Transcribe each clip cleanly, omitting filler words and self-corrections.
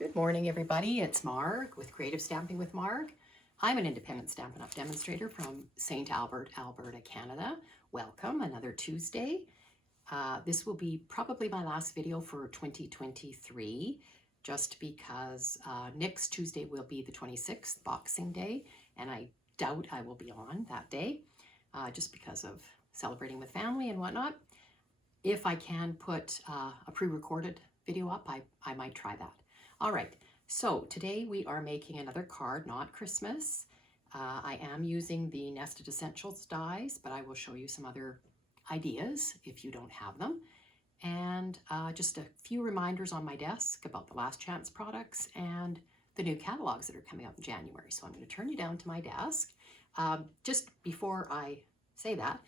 Good morning, everybody. It's Marg with Creative Stamping with Marg. I'm an independent Stampin' Up! Demonstrator from St. Albert, Alberta, Canada. Welcome, another Tuesday. This will be probably my last video for 2023, just because next Tuesday will be the 26th, Boxing Day, and I doubt I will be on that day, just because of celebrating with family and whatnot. If I can put a pre-recorded video up, I might try that. All right, so today we are making another card, not Christmas. I am using the Nested Essentials dies, but I will show you some other ideas if you don't have them. And just a few reminders on my desk about the Last Chance products and the new catalogs that are coming out in January. So I'm going to turn you down to my desk. Just before I say that,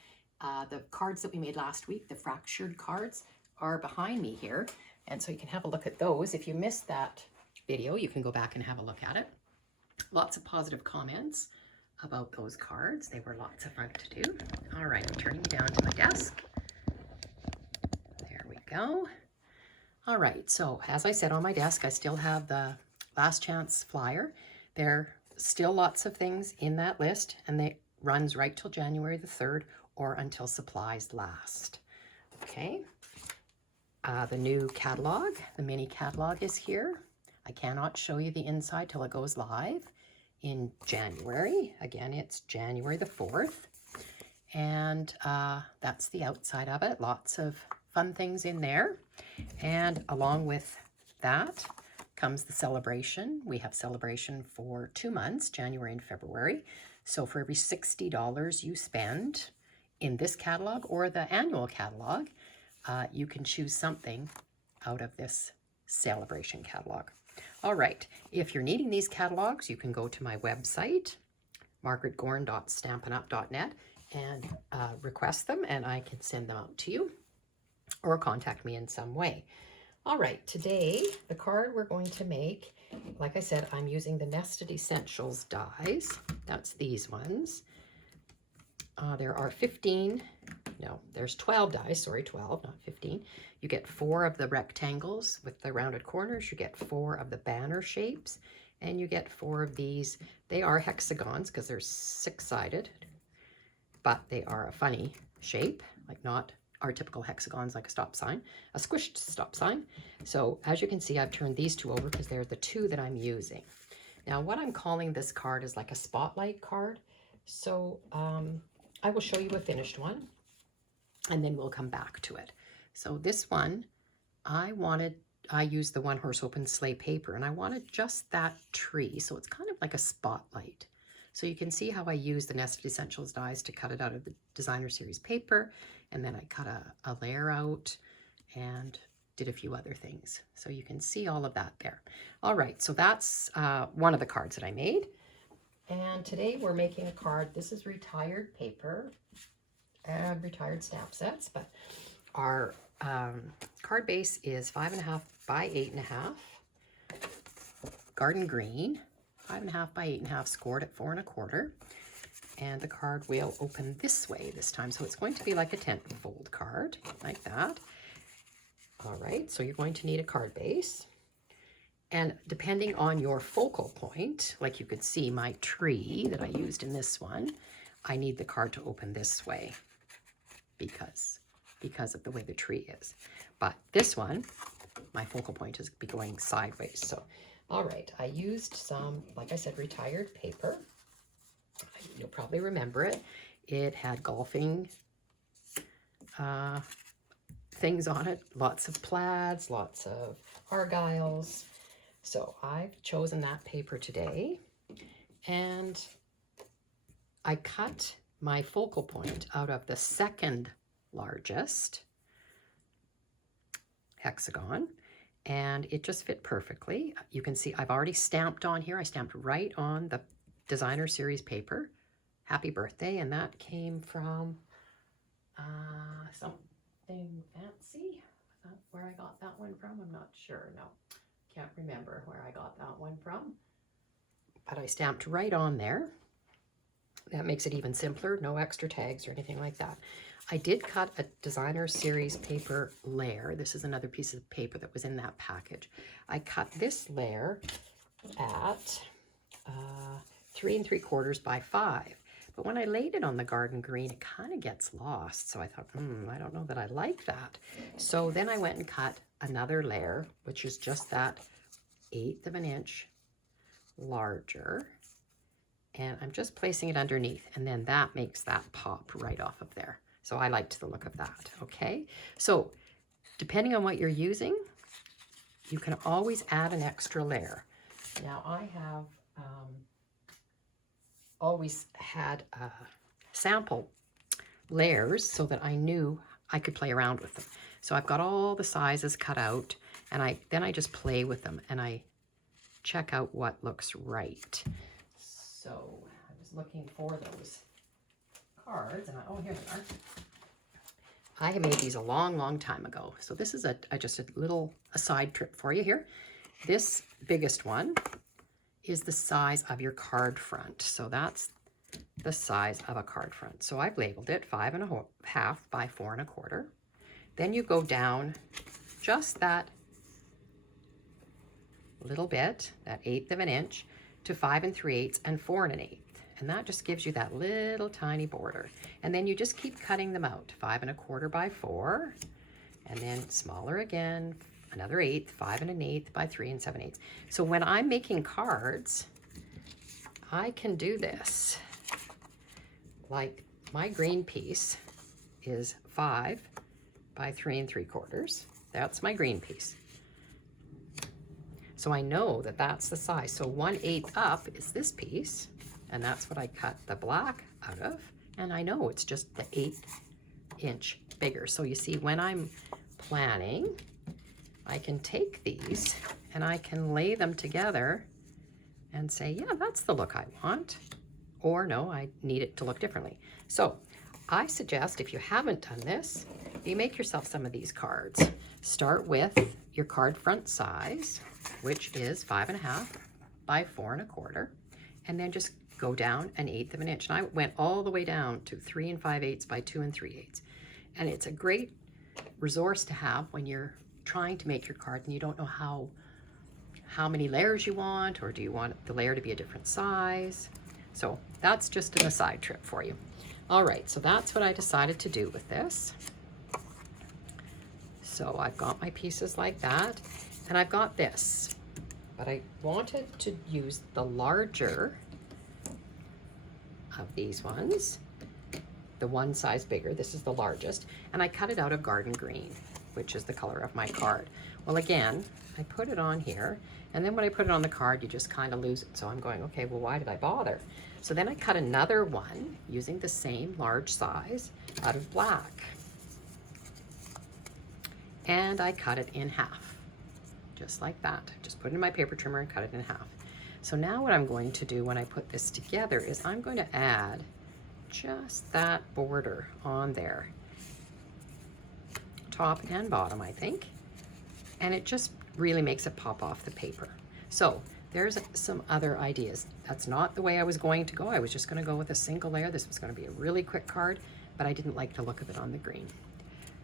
the cards that we made last week, the fractured cards, are behind me here. And so you can have a look at those. If you missed that video, you can go back and have a look at it. Lots of positive comments about those cards. They were lots of fun to do. All right, I'm turning you down to my desk. There we go. All right, so as I said, on my desk, I still have the Last Chance flyer. There are still lots of things in that list, and it runs right till January the 3rd or until supplies last. Okay. The new catalog, the mini catalog, is here. I cannot show you the inside till it goes live in January. Again, it's January the 4th. And that's the outside of it. Lots of fun things in there. And along with that comes the celebration. We have celebration for 2 months, January and February. So for every $60 you spend in this catalog or the annual catalog, you can choose something out of this celebration catalog. All right, if you're needing these catalogs, you can go to my website, margaretgorn.stampinup.net, and request them, and I can send them out to you, or contact me in some way. All right, today, the card we're going to make, like I said, I'm using the Nested Essentials dies. That's these ones. There are 12 dies, sorry, 12, not 15. You get 4 of the rectangles with the rounded corners, you get 4 of the banner shapes, and you get 4 of these. They are hexagons because they're 6-sided, but they are a funny shape, like not our typical hexagons like a stop sign, a squished stop sign. So as you can see, I've turned these 2 over because they're the 2 that I'm using. Now what I'm calling this card is like a spotlight card. So I will show you a finished one, and then we'll come back to it. So this one, I used the One Horse Open Sleigh paper, and I wanted just that tree. So it's kind of like a spotlight. So you can see how I use the Nested Essentials dies to cut it out of the Designer Series paper, and then I cut a layer out and did a few other things. So you can see all of that there. All right, so that's one of the cards that I made. And today we're making a card. This is retired paper and retired stamp sets, but our card base is 5.5 by 8.5, garden green, 5.5 by 8.5, scored at 4 1/4. And the card will open this way this time. So it's going to be like a tent fold card, like that. All right, so you're going to need a card base. And depending on your focal point, like you could see my tree that I used in this one, I need the card to open this way because of the way the tree is. But this one, my focal point is be going sideways. So, all right, I used some, like I said, retired paper. You'll probably remember it. It had golfing things on it, lots of plaids, lots of argyles. So I've chosen that paper today, and I cut my focal point out of the second largest hexagon, and it just fit perfectly. You can see I've already stamped on here. I stamped right on the Designer Series paper, Happy Birthday, and that came from something fancy. Is that where I got that one from? I'm not sure, no. Can't remember where I got that one from, but I stamped right on there. That makes it even simpler, no extra tags or anything like that. I did cut a designer series paper layer. This is another piece of paper that was in that package. I cut this layer at 3 3/4 by 5. But when I laid it on the garden green, it kind of gets lost. So I thought, I don't know that I like that. So then I went and cut another layer, which is just that 1/8 of an inch larger. And I'm just placing it underneath. And then that makes that pop right off of there. So I liked the look of that, okay? So depending on what you're using, you can always add an extra layer. Now I have always had sample layers so that I knew I could play around with them. So I've got all the sizes cut out, and then I just play with them and I check out what looks right. So I was looking for those cards, and oh, here they are. I have made these a long, long time ago. So this is just a side trip for you here. This biggest one is the size of your card front. So that's the size of a card front. So I've labeled it 5 1/2 by 4 1/4. Then you go down just that little bit, that 1/8 of an inch, to 5 3/8 and 4 1/8. And that just gives you that little tiny border. And then you just keep cutting them out, 5 1/4 by 4, and then smaller again, another 1/8, 5 1/8 by 3 7/8. So when I'm making cards, I can do this. Like my green piece is 5 by 3 3/4. That's my green piece. So I know that that's the size. So 1/8 up is this piece, and that's what I cut the black out of. And I know it's just the 1/8 inch bigger. So you see, when I'm planning, I can take these and I can lay them together and say, yeah, that's the look I want. Or no, I need it to look differently. So I suggest, if you haven't done this, you make yourself some of these cards. Start with your card front size, which is 5 1/2 by 4 1/4, and then just go down 1/8 of an inch. And I went all the way down to 3 5/8 by 2 3/8. And it's a great resource to have when you're trying to make your card and you don't know how many layers you want, or do you want the layer to be a different size. So that's just an aside trip for you. All right, so that's what I decided to do with this. So I've got my pieces like that, and I've got this, but I wanted to use the larger of these ones, the one size bigger. This is the largest, and I cut it out of garden green, which is the color of my card. Well, again, I put it on here, and then when I put it on the card, you just kind of lose it. So I'm going, okay, well, why did I bother? So then I cut another one using the same large size out of black. And I cut it in half, just like that. Just put it in my paper trimmer and cut it in half. So now what I'm going to do when I put this together is I'm going to add just that border on there, top and bottom, I think. And it just really makes it pop off the paper. So there's some other ideas. That's not the way I was going to go. I was just going to go with a single layer. This was going to be a really quick card, but I didn't like the look of it on the green.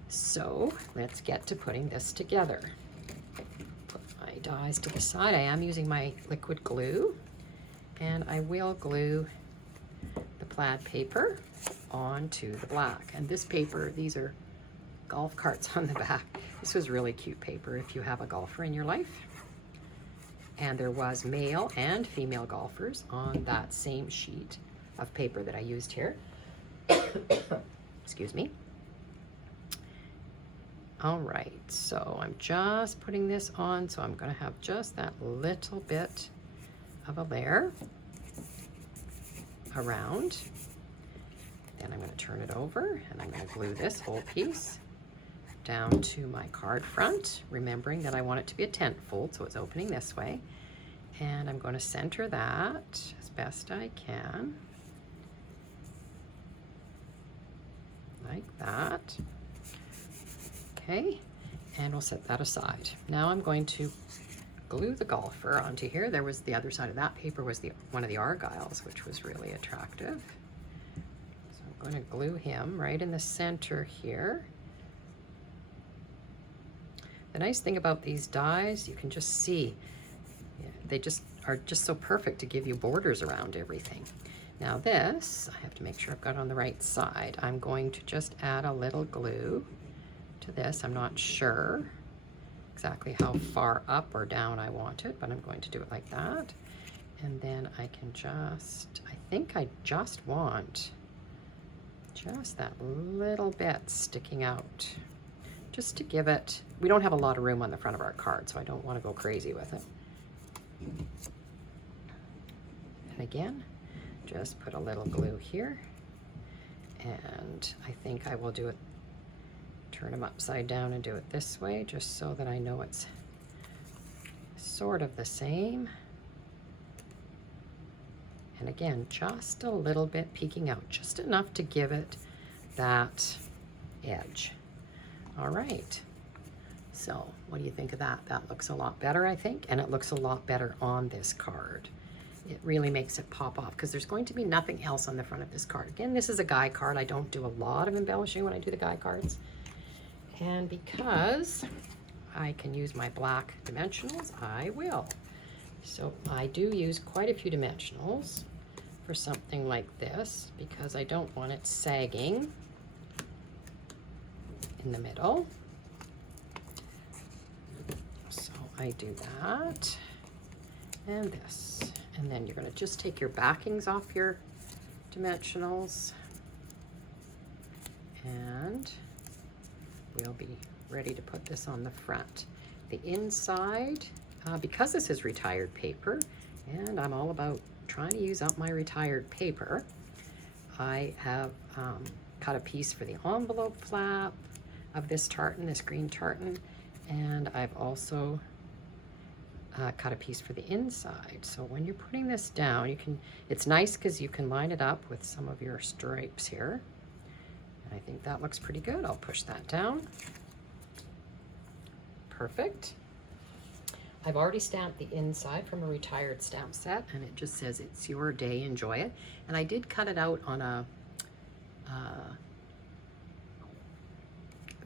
So let's get to putting this together. Put my dies to the side. I am using my liquid glue, and I will glue the plaid paper onto the black. And this paper, these are golf carts on the back. This was really cute paper if you have a golfer in your life. And there was male and female golfers on that same sheet of paper that I used here. Excuse me. All right, so I'm just putting this on, so I'm going to have just that little bit of a layer around. Then I'm going to turn it over, and I'm going to glue this whole piece down to my card front, remembering that I want it to be a tent fold, so it's opening this way. And I'm going to center that as best I can, like that. Okay, and we'll set that aside. Now I'm going to glue the golfer onto here. There was the other side of that paper was one of the argyles, which was really attractive. So I'm I'm going to glue him right in the center here. The nice thing about these dies, you can just see, they just are just so perfect to give you borders around everything. Now this, I have to make sure I've got it on the right side. I'm going to just add a little glue to this. I'm not sure exactly how far up or down I want it, but I'm going to do it like that. And then I can just, I think I just want just that little bit sticking out, just to give it, we don't have a lot of room on the front of our card, so I don't want to go crazy with it. And again, just put a little glue here. And I think I will do it, turn them upside down and do it this way, just so that I know it's sort of the same. And again, just a little bit peeking out, just enough to give it that edge. All right, so what do you think of that? That looks a lot better, I think, and it looks a lot better on this card. It really makes it pop off because there's going to be nothing else on the front of this card. Again, this is a guy card. I don't do a lot of embellishing when I do the guy cards. And because I can use my black dimensionals, I will. So I do use quite a few dimensionals for something like this because I don't want it sagging in the middle. So I do that and this. And then you're going to just take your backings off your dimensionals and we'll be ready to put this on the front. The inside, because this is retired paper, and I'm all about trying to use up my retired paper, I have cut a piece for the envelope flap of this tartan, this green tartan, and I've also cut a piece for the inside. So when you're putting this down, you can, it's nice because you can line it up with some of your stripes here. And I think that looks pretty good. I'll push that down. Perfect. I've already stamped the inside from a retired stamp set, and it just says, "It's your day, enjoy it." And I did cut it out on a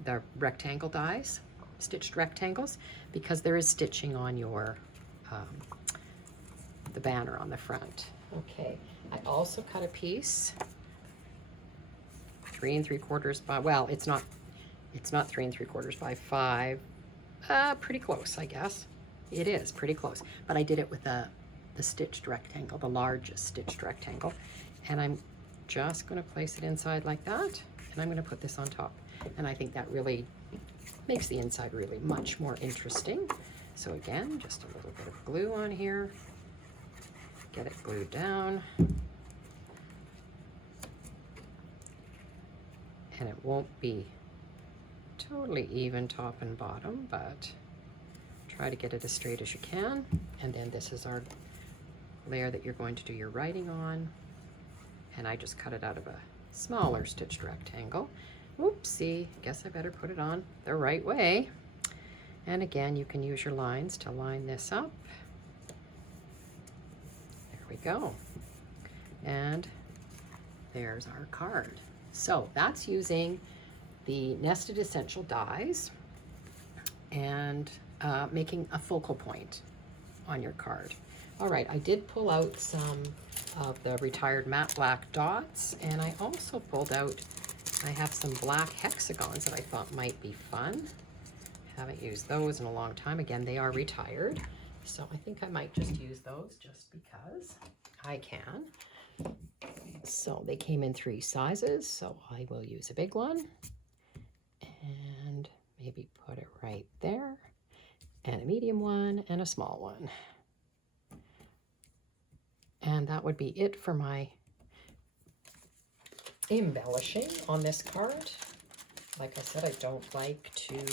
the rectangle dies, stitched rectangles, because there is stitching on your the banner on the front. Okay, I also cut a piece 3 3/4 by, well, it's not 3 3/4 by 5. Pretty close, I guess. It is pretty close, but I did it with the stitched rectangle, the largest stitched rectangle, and I'm just going to place it inside like that, and I'm going to put this on top, and I think that really makes the inside really much more interesting. So again, just a little bit of glue on here, get it glued down, and it won't be totally even top and bottom, but try to get it as straight as you can. And then this is our layer that you're going to do your writing on, and I just cut it out of a smaller stitched rectangle. Whoopsie, guess I better put it on the right way. And again, you can use your lines to line this up. There we go. And there's our card. So that's using the nested essential dies and making a focal point on your card. All right, I did pull out some of the retired matte black dots, and I also pulled out, I have some black hexagons that I thought might be fun. Haven't used those in a long time. Again, they are retired, so I think I might just use those just because I can. So they came in 3 sizes, so I will use a big one and maybe put it right there, and a medium one and a small one. And that would be it for my embellishing on this card. Like I said, I don't like to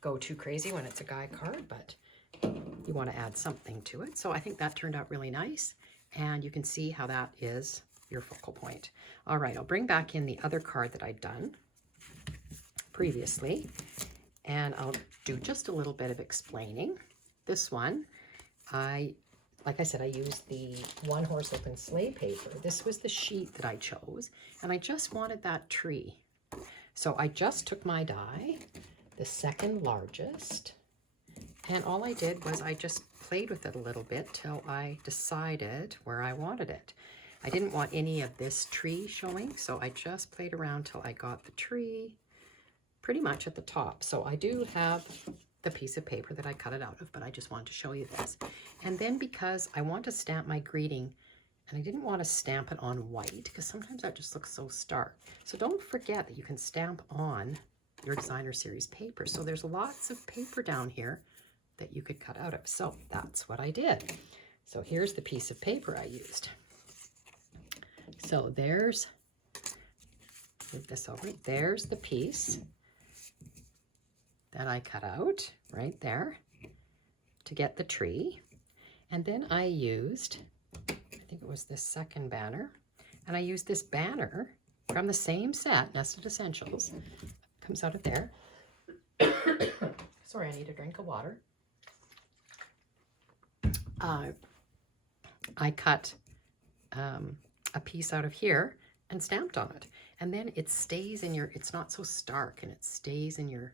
go too crazy when it's a guy card, but you want to add something to it. So I think that turned out really nice, and you can see how that is your focal point. All right, I'll bring back in the other card that I'd done previously, and I'll do just a little bit of explaining. This one, I like I said, I used the One Horse Open Sleigh paper. This was the sheet that I chose, and I just wanted that tree. So I just took my die, the second largest, and all I did was I just played with it a little bit till I decided where I wanted it. I didn't want any of this tree showing, so I just played around till I got the tree pretty much at the top. So I do have the piece of paper that I cut it out of, but I just wanted to show you this. And then because I want to stamp my greeting, and I didn't want to stamp it on white because sometimes that just looks so stark. So don't forget that you can stamp on your designer series paper. So there's lots of paper down here that you could cut out of. So that's what I did. So here's the piece of paper I used. So there's, move this over, there's the piece that I cut out right there to get the tree. And then I used, I think it was this second banner, and I used this banner from the same set, Nested Essentials. Comes out of there. Sorry, I need a drink of water. I cut a piece out of here and stamped on it. And then it stays in your, it's not so stark, and it stays in your,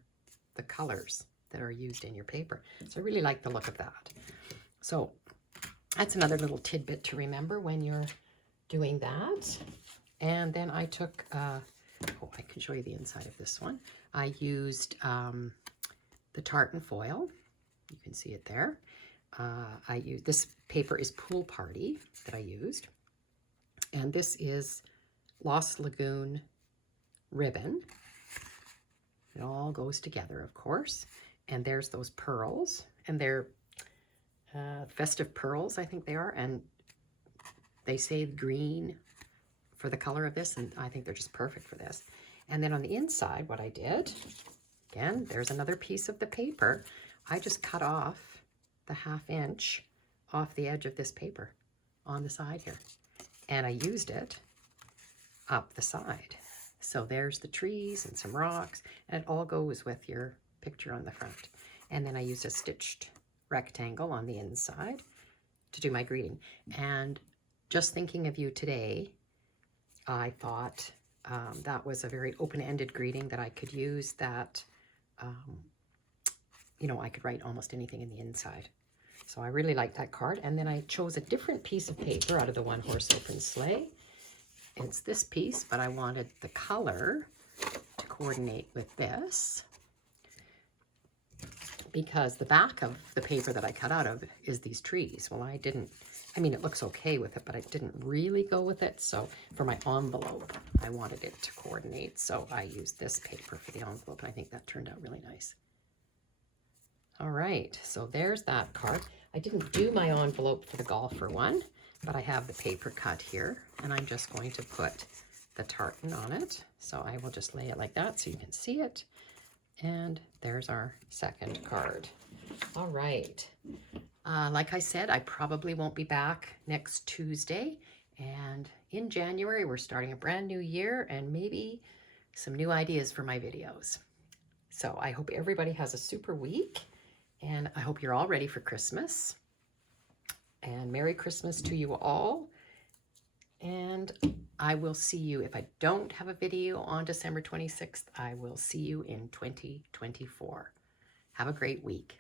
the colors that are used in your paper. So I really like the look of that. So that's another little tidbit to remember when you're doing that. And then I took, oh, I can show you the inside of this one. I used the tartan foil. You can see it there. I used, this paper is Pool Party that I used. And this is Lost Lagoon ribbon. It all goes together, of course. And there's those pearls, and they're festive pearls, I think they are. And they say green for the color of this, and I think they're just perfect for this. And then on the inside, what I did, again, there's another piece of the paper. I just cut off the 1/2 inch off the edge of this paper on the side here. And I used it up the side. So there's the trees and some rocks, and it all goes with your picture on the front. And then I used a stitched rectangle on the inside to do my greeting. And just thinking of you today, I thought that was a very open-ended greeting that I could use, that, you know, I could write almost anything in the inside. So I really liked that card. And then I chose a different piece of paper out of the One Horse Open Sleigh. It's this piece, but I wanted the color to coordinate with this, because the back of the paper that I cut out of is these trees. Well, I didn't, I mean, it looks okay with it, but I didn't really go with it. So for my envelope, I wanted it to coordinate. So I used this paper for the envelope, and I think that turned out really nice. All right, so there's that card. I didn't do my envelope for the golfer one, but I have the paper cut here, and I'm just going to put the tartan on it. So I will just lay it like that so you can see it. And there's our second card. All right. Like I said, I probably won't be back next Tuesday. And in January, we're starting a brand new year and maybe some new ideas for my videos. So I hope everybody has a super week, and I hope you're all ready for Christmas. And Merry Christmas to you all. And I will see you, if I don't have a video on December 26th, I will see you in 2024. Have a great week.